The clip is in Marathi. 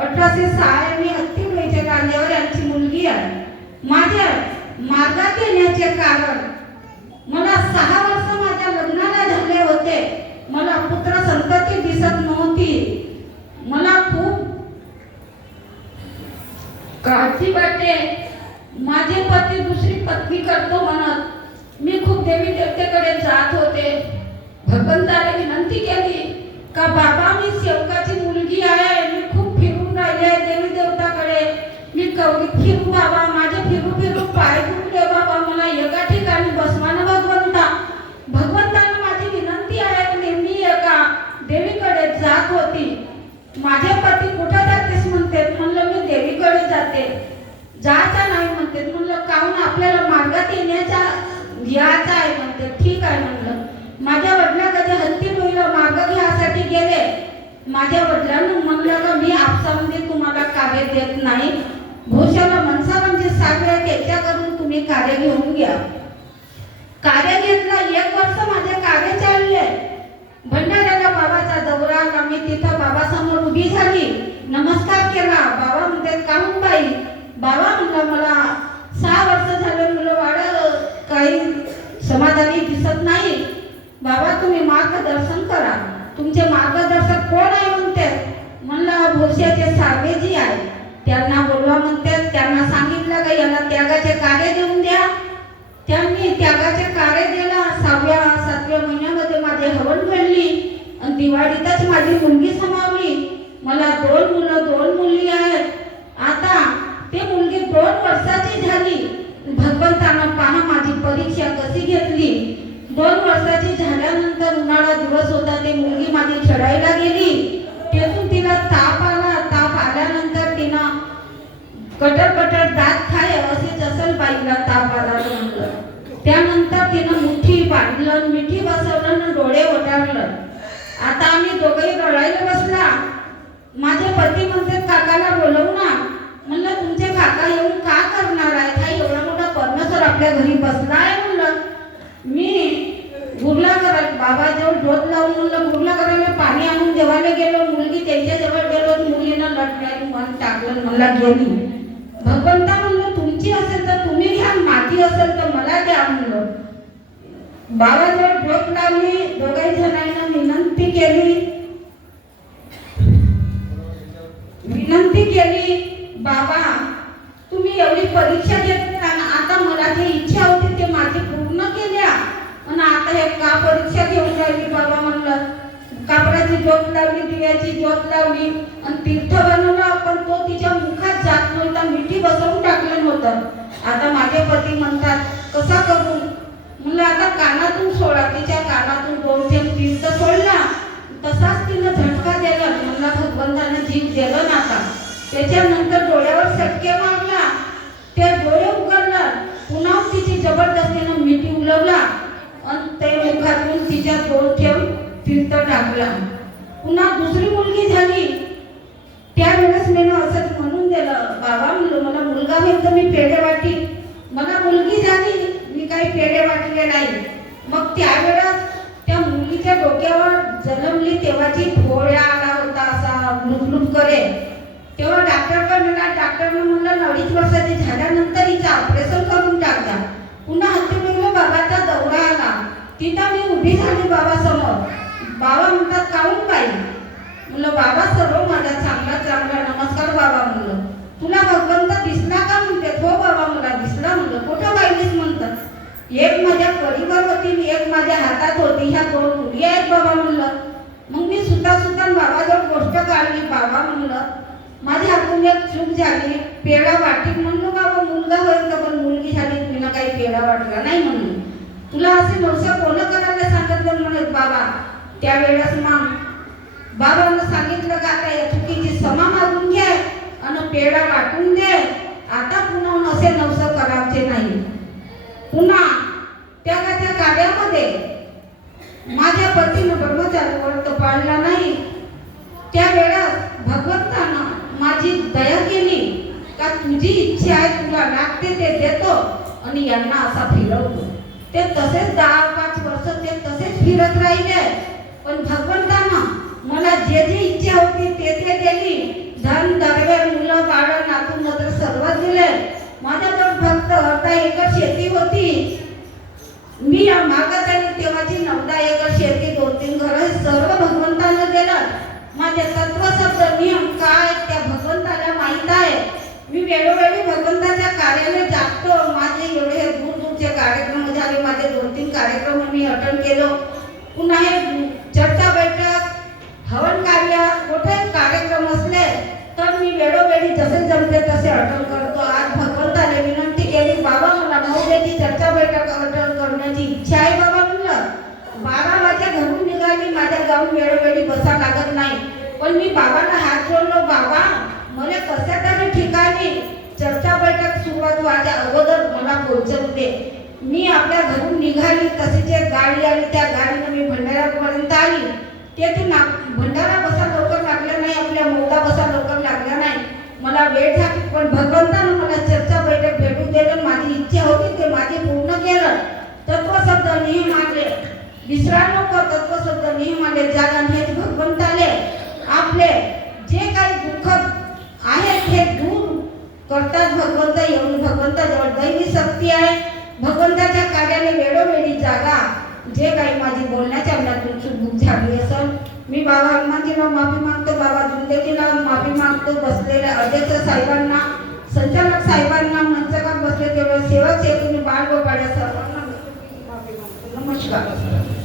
1806 मी हत्तीबाईच्या कांद्यावर यांची मुलगी आहे. माझ्या मार्गात येण्याचे कारण, मला 6 वर्ष माझ्या लग्नाला झाले होते. मला पुत्र संतती दिसत नव्हती. मला खूप काळजी वाटते. माझे पती दुसरी पत्नी करतो म्हणत मी खूप देवी देवतेकडे जात होते. भगवंताने विनंती केली का बाबा मी सेवकाची मुलगी आहे, मी खूप फिरून राहिले देवी देवताकडे, मी कवडीत फिरू बाबा, माझे फिरू फिरू पाय दुखले बाबा, मला एका ठिकाणी बसवा ना भगवंता. भगवंताने माझी विनंती ऐकली. मी एका देवीकडे जात होती. माझे पती कुठे जातेस म्हणते. म्हणलं मी देवीकडे जाते. जायचं नाही म्हणते. म्हणलं काहून, आपल्याला मार्गात यायचं आहे म्हणते. ठीक आहे म्हणलं. माझ्या वडिलांकडे हत्तीबाईला मार्ग घ्यायसाठी गेले. माझ्या वडिलांना म्हणलं का मी आपसामध्ये तुम्हाला कार्य देत नाही, घोषाला मनसारामचे सागर त्याच्याकडून तुम्ही कार्य घेऊन घ्या. कार्य घेतला. 1 वर्ष माझे कार्य चालले. भंडाऱ्याला बाबाचा दौरा आला. मी तिथं बाबासमोर उभी झाली, नमस्कार केला. बाबा म्हणतात काहून बाई. बाबा म्हणलं मला 6 वर्ष झाले मुलं वाढ काही समाधानी दिसत नाही. बाबा तुम्ही मार्गदर्शन करा. तुमचे मार्गदर्शक कोण आहे म्हणते. म्हणलं भोश्याचे सावेजी आहे, त्यांना बोलवा म्हणते. त्यांना सांगितलं का याला त्यागाचे कार्य देऊन द्या. त्यांनी त्यागाचे कार्य दिला. 6व्या-7व्या महिन्यामध्ये माझे हवन घडली आणि दिवाळीतच माझी मुलगी समावली. मला 2 मुलं 2 मुली आहेत. आता ते मुलगी 2 वर्षाची झाली. भगवंतानं पहा माझी परीक्षा कशी घेतली. 2 वर्षाची झाल्यानंतर उन्हाळा दिवस होता. ते मुलगी माझी खेळायला गेली. तेथून तिला ताप आला. ताप आल्यानंतर तिनं कटर दात खाय असेच असेल बाईला ताप आला म्हणलं. त्यानंतर तिनं मुठी बांधलं, मिठी बसवलं आणि डोळे ओटारलं. आता आम्ही दोघंही रडायला बसला. माझे पती म्हणतात काकाला बोलवू ना. म्हणलं तुमचे काका येऊन का करणार आहेत. हा एवढा मोठा परमेश्वर आपल्या घरी बसला आहे. म्हणलं मी गुरला करायला बाबाजवळ ज्योत लावून म्हणलं गुरला करायला पाणी आणून देवाला गेलो. मुलगी त्यांच्याजवळ गेलो. मुलीनं लटण्याने मन टाकलं. मला गेली. भगवंता म्हणलं तुमची असेल तर तुम्ही घ्या, माझी असेल तर मला द्या म्हणलं. बाबाजवळ ज्योत लावली. दोघाही जणांना विनंती केली बाबा तुम्ही एवढी परीक्षा घेतली आणि आता मला जे इच्छा होती ते माझी पूर्ण केल्या आणि आता हे का परीक्षा घेऊन राहिली बाबा. म्हणलं कापडाची ज्योत लावली, दिव्याची ज्योत लावली आणि तीर्थ बनवलं. पण तो तिच्या मुखात जात नव्हता, मिठी बसवून टाकलं नव्हतं. आता माझे पती म्हणतात कसा करू. म्हणलं आता कानातून सोडा. तिच्या कानातून 2 थेंब तीर्थ सोडला. तसाच तिनं झटका दिला. म्हणला भगवंताने जीव दिलं ना. आता त्याच्यानंतर डोळ्यावर सटके मारला. ते डोळे उघडलं. पुन्हा तिची जबरदस्तीनं मिठी उलवला आणि ते मुखातून तिच्या 2 थेंब तीर्थ टाकला. पुन्हा दुसरी मुलगी झाली. त्यावेळेस मी असंच म्हणून दिलं बाबा म्हणलं मला मुलगा होईल तर मी पेढे वाटी. मला मुलगी झाली, मी काही पेढे वाटले नाही. मग त्यावेळेस त्या मुलीच्या डोक्यावर जन्मली तेव्हाची फोड्या आला होता असा लुपलुप करे. तेव्हा डॉक्टरकडे नेला. डॉक्टरने म्हणलं 2.5 वर्षाची झाल्यानंतर हिचं ऑपरेशन करून टाका. पुन्हा हत्तीबाईला बाबाचा दौरा आला. तिथं मी उभी झाली बाबासमोर. बाबा म्हणतात काहून बाई. म्हणलं बाबा सर्व माझा चांगला नमस्कार बाबा. म्हणलं तुला भगवंत दिसला का म्हणते. हो बाबा मला दिसला. म्हणलं कुठं पाहिलीस म्हणतात. एक माझ्या परिवार होती, एक माझ्या हातात होती. ह्या 2 मुली आहेत बाबा. म्हणलं मग मी सुद्धा बाबाजवळ गोष्ट काढली. बाबा म्हणलं माझ्या हातून एक चूक झाली, पेढा वाटीत. म्हणलो बाबा मुलगा होईल तर पण मुलगी झाली, तुला काही पेढा वाटला नाही. म्हणून तुला असे नवसा कोण करायला सांगितलं म्हणत बाबा. त्यावेळेस मग बाबांना सांगितलं का आता या चुकीची क्षमा मागून घे आणि पेढा वाटून दे. आता पुन्हा असे नवसा करायचे नाही. पुन्हा त्या कार्यामध्ये माझ्या पतीनं ब्रह्मचारी व्रत पाळला नाही. त्यावेळेस भगवंतानं माझी दया केली का तुझी इच्छा आहे, तुला लागते ते देतो आणि यांना असा फिरवतो. ते तसेच 10-5 वर्ष ते तसेच फिरत राहिले. पण भगवंतानं मला जे इच्छा होती ते दिली. धन माझे तत्वशब्द नियम काय त्या भगवंताला माहीत आहे. मी वेळोवेळी भगवंताच्या कार्यालय जातो. माझे एवढे दूरदूरचे कार्यक्रम झाले, माझे 2-3 कार्यक्रम मी अटेंड केलो. पुन्हा हे चर्चा बैठक, हवन कार्य, मोठे कार्यक्रम असले तर मी वेळोवेळी जसे जमते तसे अटेंड करतो. आज भगवंताने विनंती केली, बाबा मला 9 चर्चा बैठक अटेंड करण्याची इच्छा आहे बाबा. म्हणलं 12 वाजता घरून निघाली, माझ्या गावून वेळोवेळी बसा लागत नाही. पण मी बाबाला हात जोडलो, बाबा मला कशा तरी ठिकाणी चर्चा बैठक सुरुवात व्हायच्या अगोदर मला पोहोचवू दे. मी आपल्या घरून निघाली, तशीच एक गाडी आली, त्या गाडीने मी भंडाऱ्यापर्यंत आली. तेथून भंडारा बसा लवकर लागला नाही, आपल्या मौदा बसा लवकर लागला नाही, मला वेळ झाली. पण भगवंतानं मला चर्चा बैठक भेटू दिलं. माझी इच्छा होती ते माझे पूर्ण केलं. तत्वशब्द नियम आले, विसरा नको, तत्वशब्द नियम आले, जागा हेच भगवंताले आपले जे काही दुःख आहेत हे दूर करतात भगवंत. एवढी भगवंताजवळ दैवी शक्ती आहे. भगवंताच्या कार्याने वेळोवेळी जागा. जे काही माझी बोलण्याच्या अंगातून चूक झाली असेल, मी बाबा हनुमानजीला माफी मागतो, बाबा जिंदगीला माफी मागतो, बसलेल्या अध्यक्ष साहेबांना, संचालक साहेबांना, मंचकात बसले तेवढे सेवक चेतनी बाळ गोपाळ्या सर्वांना माफी मागतो. नमस्कार.